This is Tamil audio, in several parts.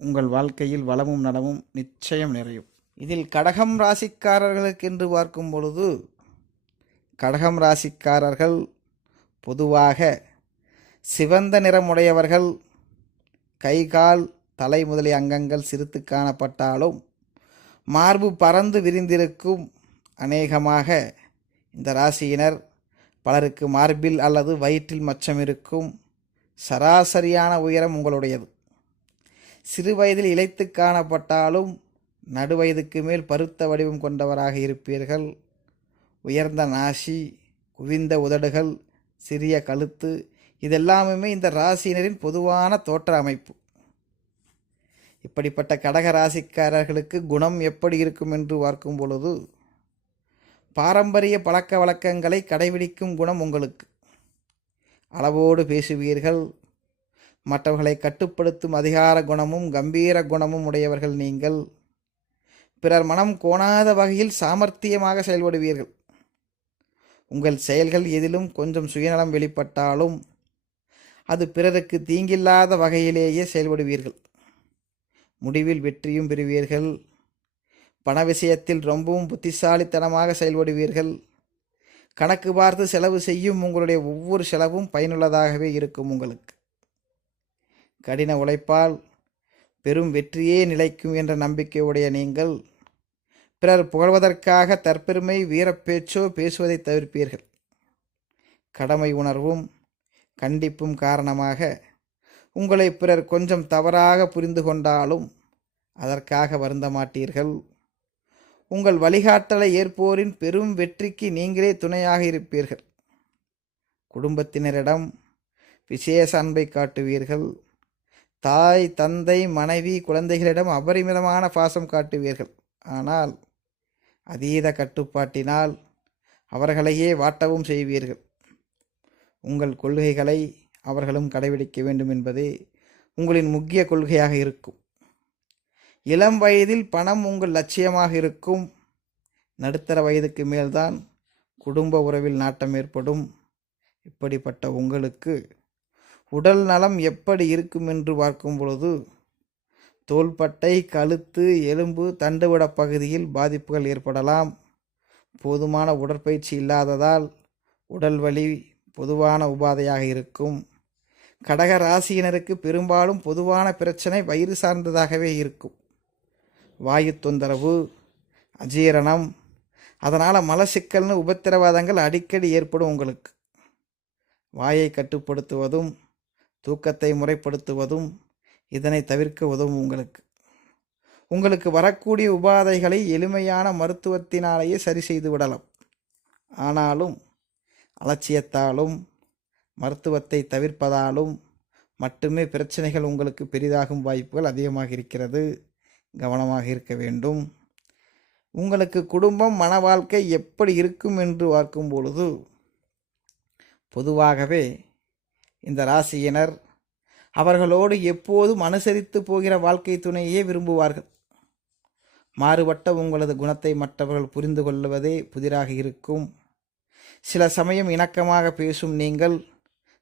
உங்கள் வாழ்க்கையில் வளமும் நலமும் நிச்சயம் நிறையும். இதில் கடகம் ராசிக்காரர்களுக்கு என்று பார்க்கும் பொழுது கடகம் ராசிக்காரர்கள் பொதுவாக சிவந்த நிறமுடையவர்கள் கை கால் தலை முதலிய அங்கங்கள் சிரித்து காணப்பட்டாலும் மார்பு பறந்து விரிந்திருக்கும் அநேகமாக இந்த ராசியினர் பலருக்கு மார்பில் அல்லது வயிற்றில் மச்சம் இருக்கும் சராசரியான உயரம் உங்களுடையது. சிறு வயதில் இழைத்து காணப்பட்டாலும் நடுவயதுக்கு மேல் பருத்த வடிவம் கொண்டவராக இருப்பீர்கள். உயர்ந்த நாசி குவிந்த உதடுகள் சிறிய கழுத்து இதெல்லாமுமே இந்த ராசியினரின் பொதுவான தோற்ற அமைப்பு. இப்படிப்பட்ட கடக ராசிக்காரர்களுக்கு குணம் எப்படி இருக்கும் என்று பார்க்கும் பொழுது பாரம்பரிய பழக்க வழக்கங்களை கடைபிடிக்கும் குணம் உங்களுக்கு. அளவோடு பேசுவீர்கள் மற்றவர்களை கட்டுப்படுத்தும் அதிகார குணமும் கம்பீர குணமும் உடையவர்கள் நீங்கள். பிறர் மனம் கோணாத வகையில் சாமர்த்தியமாக செயல்படுவீர்கள். உங்கள் செயல்கள் எதிலும் கொஞ்சம் சுயநலம் வெளிப்பட்டாலும் அது பிறருக்கு தீங்கில்லாத வகையிலேயே செயல்படுவீர்கள். முடிவில் வெற்றியும் பெறுவீர்கள். பண விஷயத்தில் ரொம்பவும் புத்திசாலித்தனமாக செயல்படுவீர்கள். கணக்கு பார்த்து செலவு செய்யும் உங்களுடைய ஒவ்வொரு செலவும் பயனுள்ளதாகவே இருக்கும் உங்களுக்கு. கடின உழைப்பால் பெரும் வெற்றியே நிலைக்கும் என்ற நம்பிக்கை உடைய நீங்கள் பிறர் புகழ்வதற்காக தற்பெருமை வீரப்பேச்சோ பேசுவதை தவிர்ப்பீர்கள். கடமை உணர்வும் கண்டிப்பும் காரணமாக உங்களை பிறர் கொஞ்சம் தவறாக புரிந்து கொண்டாலும் அதற்காக வருந்த மாட்டீர்கள். உங்கள் வழிகாட்டலை ஏற்போரின் பெரும் வெற்றிக்கு நீங்களே துணையாக இருப்பீர்கள். குடும்பத்தினரிடம் விசேஷ அன்பை காட்டுவீர்கள். தாய் தந்தை மனைவி குழந்தைகளிடம் அபரிமிதமான பாசம் காட்டுவீர்கள். ஆனால் அதீத கட்டுப்பாட்டினால் அவர்களையே வாட்டவும் செய்வீர்கள். உங்கள் கொள்கைகளை அவர்களும் கடைபிடிக்க வேண்டும் என்பதே உங்களின் முக்கிய கொள்கையாக இருக்கும். இளம் வயதில் பணம் உங்கள் லட்சியமாக இருக்கும். நடுத்தர வயதுக்கு மேல்தான் குடும்ப உறவில் நாட்டம் ஏற்படும். இப்படிப்பட்ட உங்களுக்கு உடல் நலம் எப்படி இருக்கும் என்று பார்க்கும் பொழுது தோள்பட்டை கழுத்து எலும்பு தண்டுவிட பகுதியில் பாதிப்புகள் ஏற்படலாம். போதுமான உடற்பயிற்சி இல்லாததால் உடல் வலி பொதுவான உபாதையாக இருக்கும். கடக ராசியினருக்கு பெரும்பாலும் பொதுவான பிரச்சனை வயிறு சார்ந்ததாகவே இருக்கும். வாயு தொந்தரவு அஜீரணம் அதனால் மலச்சிக்கல்னு உபத்திரவாதங்கள் அடிக்கடி ஏற்படும் உங்களுக்கு. வாயை கட்டுப்படுத்துவதும் தூக்கத்தை முறைப்படுத்துவதும் இதனை தவிர்க்க உதவும் உங்களுக்கு. உங்களுக்கு வரக்கூடிய உபாதைகளை எளிமையான மருத்துவத்தினாலேயே சரி செய்து விடலாம் ஆனாலும் அலட்சியத்தாலும் மருத்துவத்தை தவிர்ப்பதாலும் மட்டுமே பிரச்சனைகள் உங்களுக்கு பெரிதாகும் வாய்ப்புகள் அதிகமாக இருக்கிறது. கவனமாக இருக்க வேண்டும். உங்களுக்கு குடும்பம் மன வாழ்க்கை எப்படி இருக்கும் என்று பார்க்கும் பொழுது பொதுவாகவே இந்த ராசியினர் அவர்களோடு எப்போதும் அனுசரித்து போகிற வாழ்க்கை துணையே விரும்புவார்கள். மாறுபட்ட உங்களது குணத்தை மற்றவர்கள் புரிந்து கொள்வதே புதிராக இருக்கும். சில சமயம் இணக்கமாக பேசும் நீங்கள்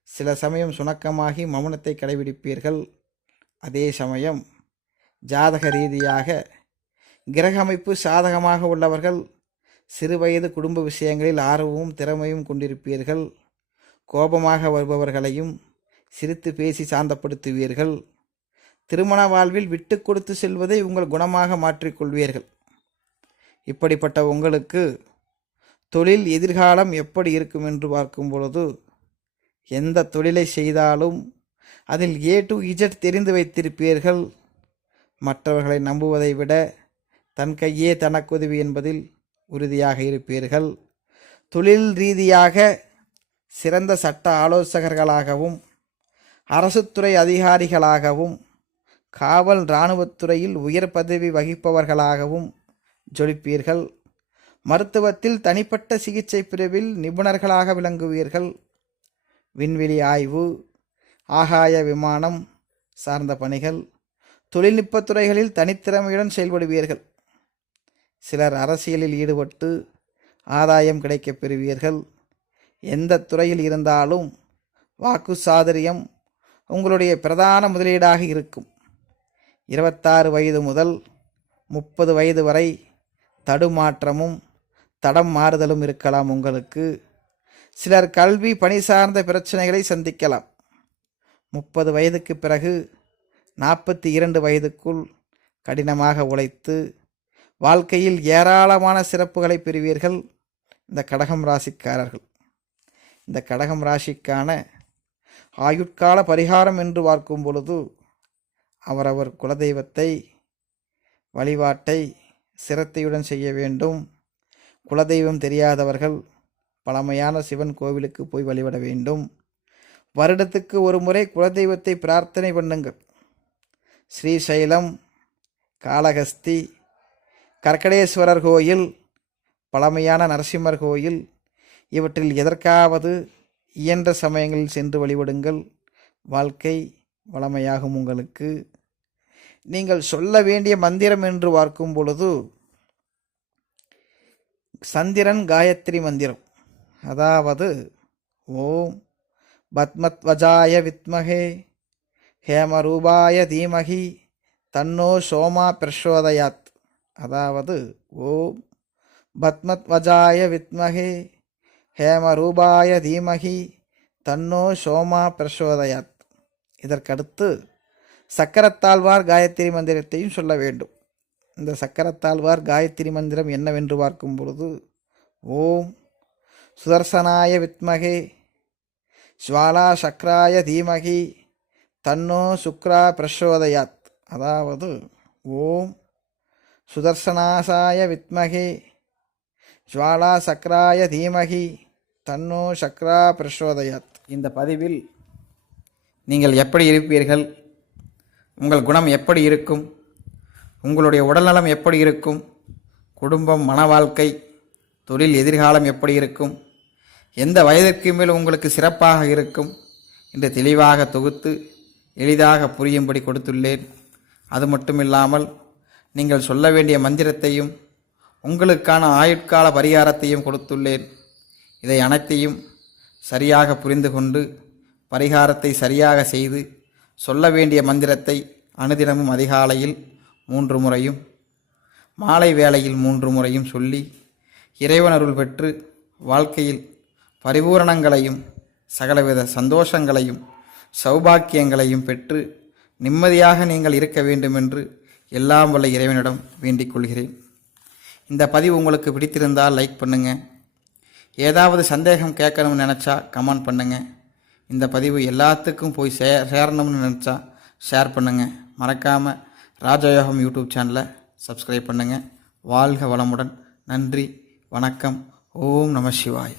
சில சமயம் சுணக்கமாகி மௌனத்தை கடைபிடிப்பீர்கள். அதே சமயம் ஜாதக ரீதியாக கிரக அமைப்பு சாதகமாக உள்ளவர்கள் சிறுவயது குடும்ப விஷயங்களில் ஆர்வமும் திறமையும் கொண்டிருப்பீர்கள். கோபமாக வருபவர்களையும் சிரித்து பேசி சாந்தப்படுத்துவீர்கள். திருமண வாழ்வில் விட்டு கொடுத்து செல்வதை உங்கள் குணமாக மாற்றிக்கொள்வீர்கள். இப்படிப்பட்ட உங்களுக்கு தொழில் எதிர்காலம் எப்படி இருக்கும் என்று பார்க்கும் பொழுது எந்த தொழிலை செய்தாலும் அதில் ஏ டு இஜட் தெரிந்து வைத்திருப்பீர்கள். மற்றவர்களை நம்புவதை விட தன் கையே தனக்குதவி என்பதில் உறுதியாக இருப்பீர்கள். தொழில் ரீதியாக சிறந்த சட்ட ஆலோசகர்களாகவும் அரசுத்துறை அதிகாரிகளாகவும் காவல் இராணுவத்துறையில் உயர் பதவி வகிப்பவர்களாகவும் ஜொலிப்பீர்கள். மருத்துவத்தில் தனிப்பட்ட சிகிச்சை பிரிவில் நிபுணர்களாக விளங்குவீர்கள். விண்வெளி ஆய்வு ஆகாய விமானம் சார்ந்த பணிகள் தொழில்நுட்பத்துறைகளில் தனித்திறமையுடன் செயல்படுவீர்கள். சிலர் அரசியலில் ஈடுபட்டு ஆதாயம் கிடைக்கப் பெறுவீர்கள். எந்த துறையில் இருந்தாலும் வாக்கு சாதுரியம் உங்களுடைய பிரதான முதலீடாக இருக்கும். இருபத்தாறு வயது முதல் முப்பது வயது வரை தடுமாற்றமும் தடம் மாறுதலும் இருக்கலாம் உங்களுக்கு. சிலர் கல்வி பணி சார்ந்த பிரச்சனைகளை சந்திக்கலாம். முப்பது வயதுக்கு பிறகு நாற்பத்தி இரண்டு வயதுக்குள் கடினமாக உழைத்து வாழ்க்கையில் ஏராளமான சிறப்புகளை பெறுவீர்கள். இந்த கடகம் ராசிக்காரர்கள். இந்த கடகம் ராசிக்கான ஆயுட்கால பரிகாரம் என்று பார்க்கும் பொழுது அவரவர் குலதெய்வத்தை வழிபாட்டை சிரத்தையுடன் செய்ய வேண்டும். குலதெய்வம் தெரியாதவர்கள் பழமையான சிவன் கோவிலுக்கு போய் வழிபட வேண்டும். வருடத்துக்கு ஒரு முறை குலதெய்வத்தை பிரார்த்தனை பண்ணுங்கள். ஸ்ரீசைலம் காளகஸ்தி கர்க்கடேஸ்வரர் கோயில் பழமையான நரசிம்மர் கோயில் இவற்றில் எதற்காவது இயன்ற சமயங்களில் சென்று வழிபடுங்கள். வாழ்க்கை வளமையாகும் உங்களுக்கு. நீங்கள் சொல்ல வேண்டிய மந்திரம் என்று பார்க்கும் பொழுது சந்திரன் காயத்ரி மந்திரம். அதாவது ஓம் பத்மத்வஜாய வித்மகே ஹேமரூபாய தீமகி தன்னோ சோமா பிரசோதயாத். அதாவது ஓம் பத்மத்வஜாய வித்மகே ஹேமரூபாய தீமகி தன்னோ சோமா பிரசோதயாத். இதற்கடுத்து சக்கரத்தாழ்வார் காயத்ரி மந்திரத்தையும் சொல்ல வேண்டும். இந்த சக்கரத்தாழ்வார் காயத்ரி மந்திரம் என்னவென்று பார்க்கும் பொழுது ஓம் சுதர்சனாய வித்மகே ஸ்வாலா சக்ராய தீமகி தன்னோ சுக்ரா பிரசோதயாத். அதாவது ஓம் சுதர்சனாசாய வித்மகே ஜுவாலா சக்ராய தீமகி தன்னோ சக்ரா பிரசோதயாத். இந்த பதிவில் நீங்கள் எப்படி இருப்பீர்கள்? உங்கள் குணம் எப்படி இருக்கும்? உங்களுடைய உடல்நலம் எப்படி இருக்கும்? குடும்பம் மன வாழ்க்கை தொழில் எதிர்காலம் எப்படி இருக்கும்? எந்த வயதிற்கு மேல் உங்களுக்கு சிறப்பாக இருக்கும்? என்று தெளிவாக தொகுத்து எளிதாக புரியும்படி கொடுத்துள்ளேன். அது மட்டுமில்லாமல் நீங்கள் சொல்ல வேண்டிய மந்திரத்தையும் உங்களுக்கான ஆயுட்கால பரிகாரத்தையும் கொடுத்துள்ளேன். இதை அனைத்தையும் சரியாக புரிந்து கொண்டு பரிகாரத்தை சரியாக செய்து சொல்ல வேண்டிய மந்திரத்தை அனுதினமும் அதிகாலையில் மூன்று முறையும் மாலை வேளையில் மூன்று முறையும் சொல்லி இறைவனருள் பெற்று வாழ்க்கையில் பரிபூரணங்களையும் சகலவித சந்தோஷங்களையும் சௌபாக்கியங்களையும் பெற்று நிம்மதியாக நீங்கள் இருக்க வேண்டும் என்று எல்லாம் வல்ல இறைவனிடம் வேண்டிக் கொள்கிறேன். இந்த பதிவு உங்களுக்கு பிடித்திருந்தால் லைக் பண்ணுங்கள் ஏதாவது சந்தேகம் கேட்கணும்னு நினச்சா கமெண்ட் பண்ணுங்கள் இந்த பதிவு எல்லாத்துக்கும் போய் சே சேரணும்னு நினச்சா ஷேர் பண்ணுங்கள் மறக்காமல் ராஜயோகம் யூடியூப் சேனலை சப்ஸ்கிரைப் பண்ணுங்கள் வாழ்க வளமுடன். நன்றி வணக்கம். ஓம் நம சிவாய்.